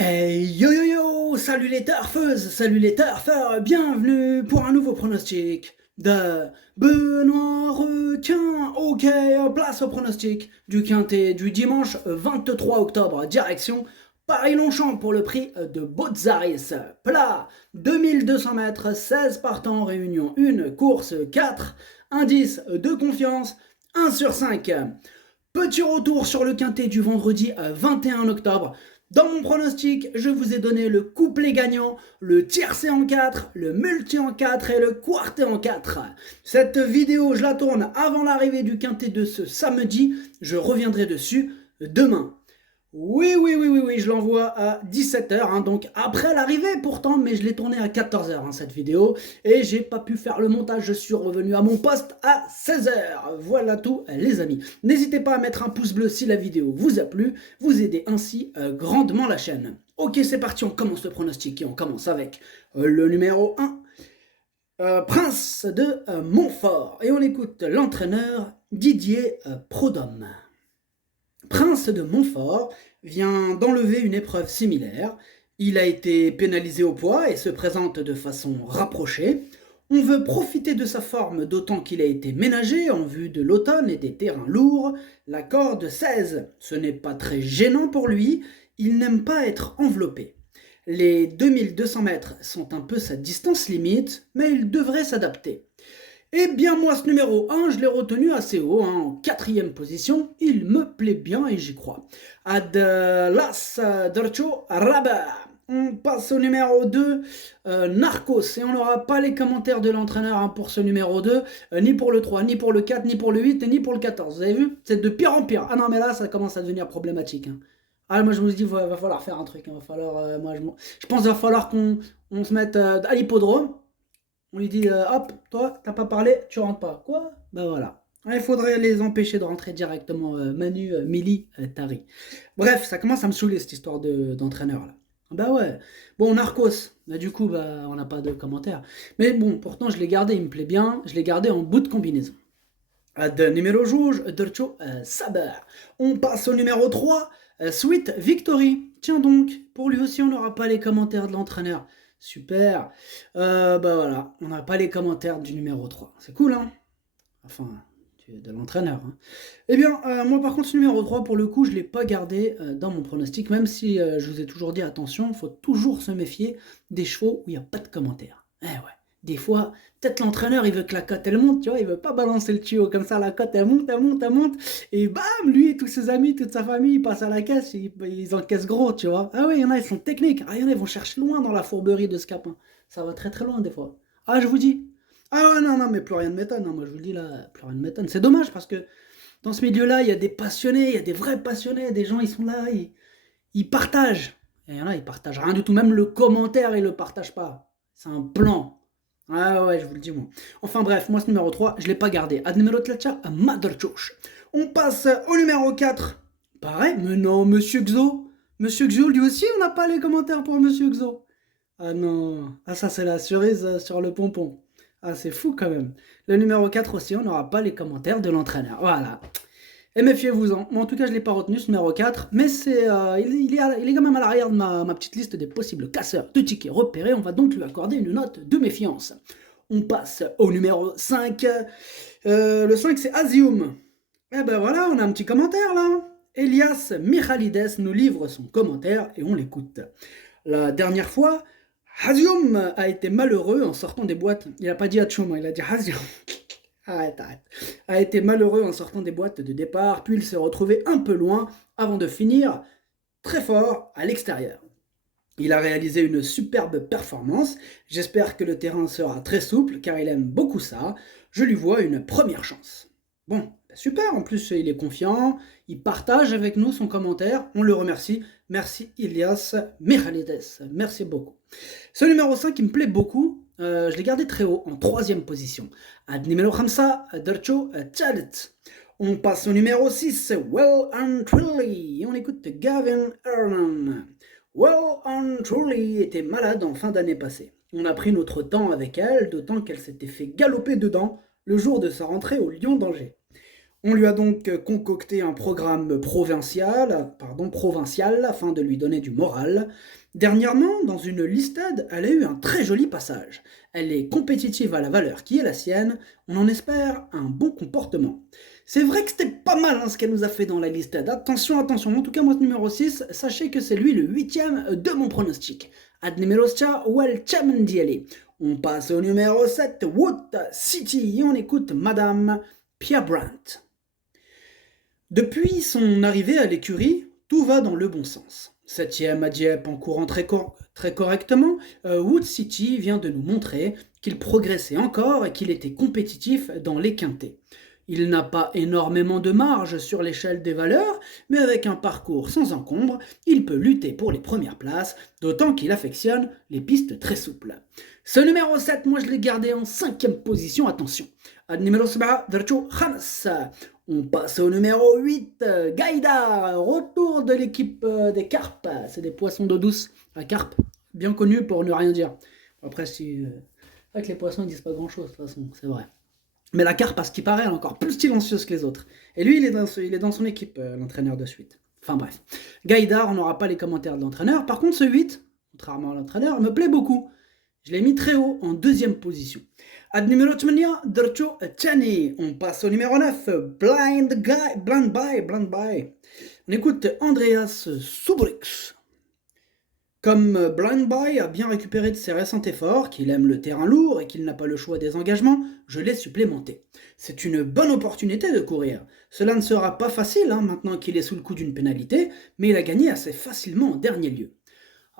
Hey yo yo yo, salut les turfeuses, salut les turfeurs, bienvenue pour un nouveau pronostic de Benoît Requin. Ok, place au pronostic du quintet du dimanche 23 octobre, direction Paris-Longchamp pour le prix de Botzaris. Plat, 2200 mètres, 16 partants, réunion 1, course 4, indice de confiance 1 sur 5. Petit retour sur le quintet du vendredi 21 octobre. Dans mon pronostic, je vous ai donné le couplet gagnant, le tiercé en 4, le multi en 4 et le quartet en 4. Cette vidéo, je la tourne avant l'arrivée du quintet de ce samedi. Je reviendrai dessus demain. Oui, je l'envoie à 17h, donc après l'arrivée pourtant, mais je l'ai tourné à 14h cette vidéo, et j'ai pas pu faire le montage, je suis revenu à mon poste à 16h. Voilà tout les amis. N'hésitez pas à mettre un pouce bleu si la vidéo vous a plu, vous aidez ainsi grandement la chaîne. Ok, c'est parti, on commence le pronostic et on commence avec le numéro 1, Prince de Montfort, et on écoute l'entraîneur Didier Prodhomme. Prince de Montfort vient d'enlever une épreuve similaire. Il a été pénalisé au poids et se présente de façon rapprochée. On veut profiter de sa forme d'autant qu'il a été ménagé en vue de l'automne et des terrains lourds. La corde 16, ce n'est pas très gênant pour lui, il n'aime pas être enveloppé. Les 2200 mètres sont un peu sa distance limite, mais il devrait s'adapter. Eh bien moi ce numéro 1, je l'ai retenu assez haut, en 4e position, il me plaît bien et j'y crois. Ad las Dorcho Raba. On passe au numéro 2, Narcos, et on n'aura pas les commentaires de l'entraîneur pour ce numéro 2, ni pour le 3, ni pour le 4, ni pour le 8, ni pour le 14. Vous avez vu? C'est de pire en pire. Ah non mais là ça commence à devenir problématique. Ah moi je me dis va falloir faire un truc, va falloir, je pense qu'il va falloir qu'on se mette à l'hippodrome. On lui dit hop, toi, t'as pas parlé, tu rentres pas. Quoi? Bah voilà. Il faudrait les empêcher de rentrer directement, Manu, Mili, Tari. Bref, ça commence à me saouler cette histoire d'entraîneur là. Bah ouais. Bon, Narcos, bah, du coup, bah, on n'a pas de commentaires. Mais bon, pourtant, je l'ai gardé, il me plaît bien. Je l'ai gardé en bout de combinaison. Ad numéro rouge, Dolcio Saber. On passe au numéro 3, Sweet Victory. Tiens donc, pour lui aussi, on n'aura pas les commentaires de l'entraîneur. Super. Bah voilà, on n'a pas les commentaires du numéro 3. C'est cool, hein? Enfin, de l'entraîneur. Eh bien, moi par contre, ce numéro 3, pour le coup, je ne l'ai pas gardé dans mon pronostic, même si je vous ai toujours dit, attention, il faut toujours se méfier des chevaux où il n'y a pas de commentaires. Eh ouais, des fois, peut-être l'entraîneur, il veut que la cote, elle monte, tu vois, il veut pas balancer le tuyau, comme ça, la cote, elle monte, et bam, lui et tous ses amis, toute sa famille, ils passent à la caisse, ils encaissent gros, tu vois. Ah oui, il y en a, ils sont techniques, ah, il y en a, ils vont chercher loin dans la fourberie de ce capin. Ça va très très loin, des fois. Ah, je vous dis. Ah ouais, non, mais plus rien ne m'étonne, moi je vous le dis là, plus rien ne m'étonne. C'est dommage parce que dans ce milieu-là, il y a des passionnés, il y a des vrais passionnés, des gens, ils sont là, ils partagent. Et il y en a, ils partagent rien du tout, même le commentaire, ils le partagent pas. C'est un plan. Ah ouais, je vous le dis moi. Enfin bref, moi ce numéro 3, je l'ai pas gardé. Ad numéro tlacha, Maderchosh. On passe au numéro 4. Pareil, mais non, Monsieur Xo. Monsieur Xo, lui aussi, on n'a pas les commentaires pour Monsieur Xo. Ah non, ah ça c'est la cerise sur le pompon. Ah c'est fou quand même. Le numéro 4 aussi, on n'aura pas les commentaires de l'entraîneur. Voilà. Et méfiez-vous-en. Moi, en tout cas, je ne l'ai pas retenu, ce numéro 4, mais il est quand même à l'arrière de ma petite liste des possibles casseurs de tickets repérés. On va donc lui accorder une note de méfiance. On passe au numéro 5. Le 5, c'est Azium. Eh ben voilà, on a un petit commentaire là. Elias Michalides nous livre son commentaire et on l'écoute. La dernière fois, Hazium a été malheureux en sortant des boîtes. Il n'a pas dit Hachoum, il a dit Hazium. Arrête. A été malheureux en sortant des boîtes de départ, puis il s'est retrouvé un peu loin avant de finir très fort à l'extérieur. Il a réalisé une superbe performance. J'espère que le terrain sera très souple car il aime beaucoup ça. Je lui vois une première chance. Bon, super, en plus il est confiant, il partage avec nous son commentaire, on le remercie. Merci Ilias Michalides, merci beaucoup. Ce numéro 5 il me plaît beaucoup, je l'ai gardé très haut, en 3e position. Ad numéro 5, Dercho Chalet. On passe au numéro 6, Well and Truly, et on écoute Gavin Ernan. Well and Truly était malade en fin d'année passée. On a pris notre temps avec elle, d'autant qu'elle s'était fait galoper dedans le jour de sa rentrée au Lyon d'Angers. On lui a donc concocté un programme provincial afin de lui donner du moral. Dernièrement, dans une listade, elle a eu un très joli passage. Elle est compétitive à la valeur qui est la sienne, on en espère un bon comportement. C'est vrai que c'était pas mal hein, ce qu'elle nous a fait dans la listade. Attention, attention, en tout cas moi ce numéro 6, sachez que c'est lui le huitième de mon pronostic. Ad numéro 6, Wel Chamandiali. On passe au numéro 7, Wood City, et on écoute Madame Pia Brandt. Depuis son arrivée à l'écurie, tout va dans le bon sens. Septième à Dieppe en courant très correctement, Wood City vient de nous montrer qu'il progressait encore et qu'il était compétitif dans les quintés. Il n'a pas énormément de marge sur l'échelle des valeurs, mais avec un parcours sans encombre, il peut lutter pour les premières places, d'autant qu'il affectionne les pistes très souples. Ce numéro 7, moi je l'ai gardé en 5e position, attention. Ad numéro 7, Vercho Khanas. On passe au numéro 8, Gaïda, retour de l'équipe des carpes. C'est des poissons d'eau douce, la carpe, bien connue pour ne rien dire. Après, c'est vrai que les poissons ils disent pas grand chose, de toute façon, c'est vrai. Mais la carpe, à ce qui paraît, elle est encore plus silencieuse que les autres. Et lui, il est dans son équipe, l'entraîneur de suite. Enfin bref. Gaïdar, on n'aura pas les commentaires de l'entraîneur. Par contre, ce 8, contrairement à l'entraîneur, me plaît beaucoup. Je l'ai mis très haut, en 2e position. Ad numéro 8, Dercho Chani. On passe au numéro 9, Blind Buy. On écoute Andreas Subrix. Comme Blind Buy a bien récupéré de ses récents efforts, qu'il aime le terrain lourd et qu'il n'a pas le choix des engagements, je l'ai supplémenté. C'est une bonne opportunité de courir. Cela ne sera pas facile maintenant qu'il est sous le coup d'une pénalité, mais il a gagné assez facilement en dernier lieu.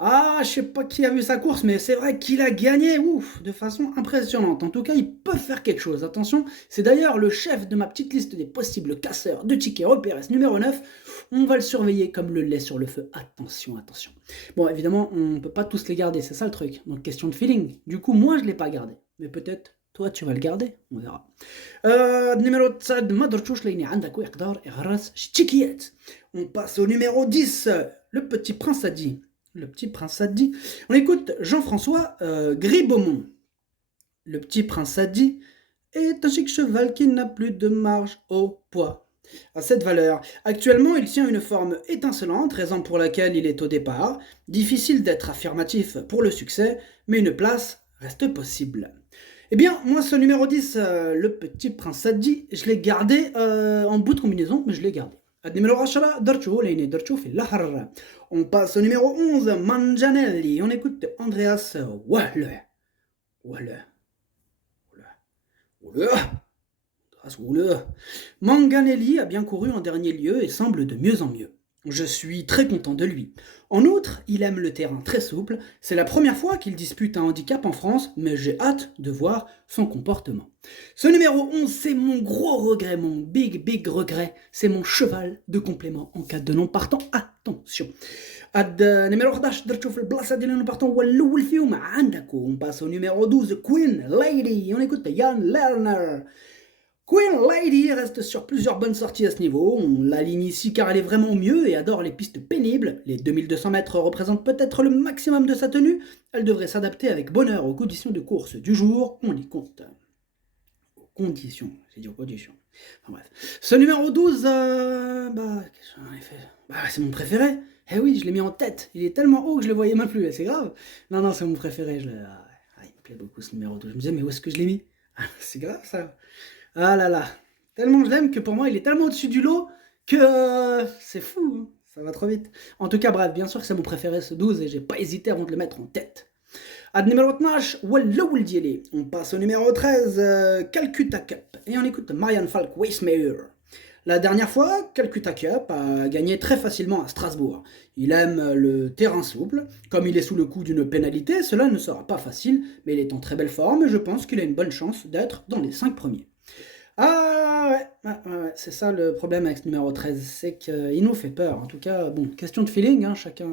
Ah, je sais pas qui a vu sa course, mais c'est vrai qu'il a gagné, de façon impressionnante. En tout cas, il peut faire quelque chose. Attention, c'est d'ailleurs le chef de ma petite liste des possibles casseurs de tickets repérés numéro 9. On va le surveiller comme le lait sur le feu. Attention, attention. Bon, évidemment, on ne peut pas tous les garder, c'est ça le truc. Donc, question de feeling. Du coup, moi, je ne l'ai pas gardé. Mais peut-être, toi, tu vas le garder. On verra. Numéro 7, on passe au numéro 10. Le petit prince a dit. On écoute Jean-François Gribaumont. Le petit prince a dit est un chic cheval qui n'a plus de marge au poids. À cette valeur. Actuellement, il tient une forme étincelante, raison pour laquelle il est au départ. Difficile d'être affirmatif pour le succès, mais une place reste possible. Eh bien, moi, ce numéro 10, le petit prince Sadi, je l'ai gardé en bout de combinaison, mais je l'ai gardé. Numéro 10, Darcho, fait l'ahar. On passe au numéro 11, Mangianelli. On écoute Andreas Waller. Manganelli a bien couru en dernier lieu et semble de mieux en mieux. Je suis très content de lui. En outre, il aime le terrain très souple. C'est la première fois qu'il dispute un handicap en France, mais j'ai hâte de voir son comportement. Ce numéro 11, c'est mon gros regret, mon big regret. C'est mon cheval de complément en cas de non partant. Attention. Numéro 11, on passe au numéro 12, Queen Lady. On écoute Jan Lerner. Queen Lady reste sur plusieurs bonnes sorties à ce niveau. On l'aligne ici car elle est vraiment mieux et adore les pistes pénibles. Les 2200 mètres représentent peut-être le maximum de sa tenue. Elle devrait s'adapter avec bonheur aux conditions de course du jour. On y compte. Aux conditions. Enfin bref. Ce numéro 12, c'est mon préféré. Eh oui, je l'ai mis en tête. Il est tellement haut que je le voyais même plus. C'est grave. Non, c'est mon préféré. Il me plaît beaucoup ce numéro 12. Je me disais, mais où est-ce que je l'ai mis? C'est grave ça. Ah là là, tellement je l'aime que pour moi il est tellement au-dessus du lot que c'est fou, ça va trop vite. En tout cas bref, bien sûr que c'est mon préféré ce 12 et j'ai pas hésité avant de le mettre en tête. Ad numéro 12, on passe au numéro 13, Calcutta Cup, et on écoute Marianne Falk Weissmeyer. La dernière fois, Calcutta Cup a gagné très facilement à Strasbourg. Il aime le terrain souple. Comme il est sous le coup d'une pénalité, cela ne sera pas facile, mais il est en très belle forme et je pense qu'il a une bonne chance d'être dans les 5 premiers. Ah ouais, c'est ça le problème avec ce numéro 13, c'est qu'il nous fait peur. En tout cas, bon, question de feeling, chacun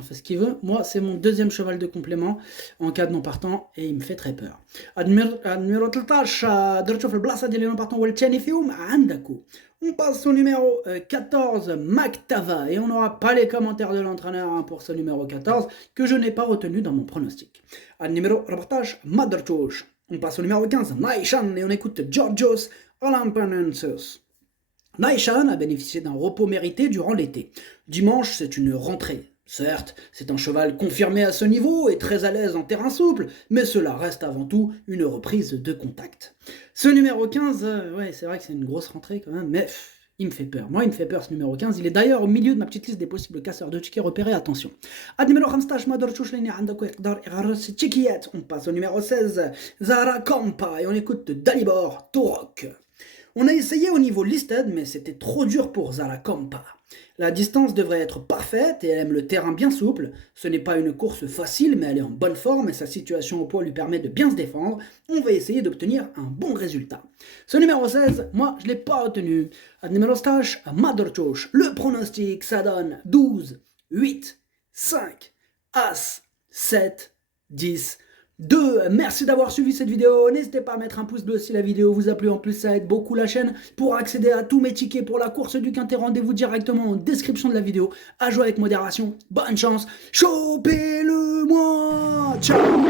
fait ce qu'il veut. Moi, c'est mon deuxième cheval de complément en cas de non partant et il me fait très peur. Numéro 13, on passe au numéro 14, Mactava, et on n'aura pas les commentaires de l'entraîneur pour ce numéro 14 que je n'ai pas retenu dans mon pronostic. Numéro 14, Maderchouch. On passe au numéro 15, Maïchan, et on écoute Georgios Olympiensis. Naishan a bénéficié d'un repos mérité durant l'été. Dimanche, c'est une rentrée. Certes, c'est un cheval confirmé à ce niveau et très à l'aise en terrain souple, mais cela reste avant tout une reprise de contact. Ce numéro 15, ouais, c'est vrai que c'est une grosse rentrée quand même, mais il me fait peur. Moi, il me fait peur ce numéro 15. Il est d'ailleurs au milieu de ma petite liste des possibles casseurs de tickets repérés. Attention. On passe au numéro 16, Zara Kampa, et on écoute Dalibor Turok. On a essayé au niveau listed, mais c'était trop dur pour Zara Kampa. La distance devrait être parfaite et elle aime le terrain bien souple. Ce n'est pas une course facile, mais elle est en bonne forme et sa situation au poids lui permet de bien se défendre. On va essayer d'obtenir un bon résultat. Ce numéro 16, moi, je ne l'ai pas retenu. Numéro stage, Madorchosh. Le pronostic, ça donne 12, 8, 5, As, 7, 10, 2. Merci d'avoir suivi cette vidéo. N'hésitez pas à mettre un pouce bleu si la vidéo vous a plu. En plus, ça aide beaucoup la chaîne. Pour accéder à tous mes tickets pour la course du Quintet, rendez-vous directement en description de la vidéo. À jouer avec modération. Bonne chance. Chopez-le moi. Ciao.